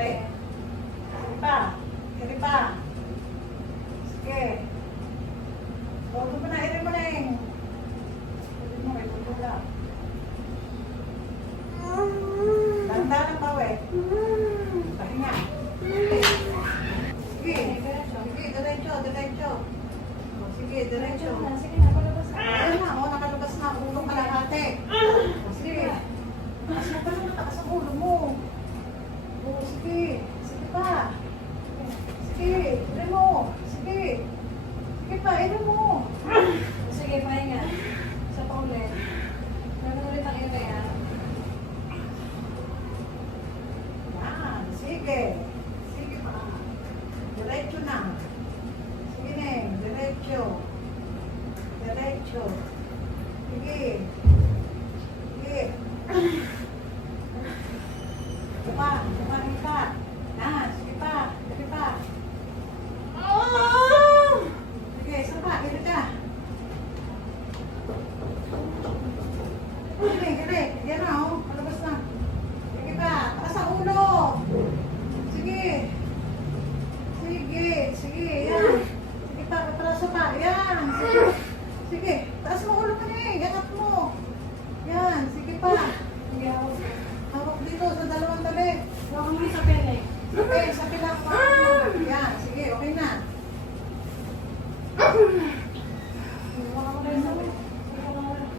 Pre. Iri pa. Iri pa. Sige. Todo mo na, iri mo na eh. Iri mo, may tutulak. Tanda ng bawi. Pahinga. Sige. Sige, diretso, diretso. O, sige, diretso. Sige na, palabas na. Ayun na, o, nakalabas na. Ulong kalahati. O, sige. Taas na pa rin, taas ang ulo mo. O, sige. Sige pa. Sige, iri mo. Sige. Sige pa, iri mo. Sige, pahinga. Isa pa ulit. Meron ulit ang ina yan. Yan, sige.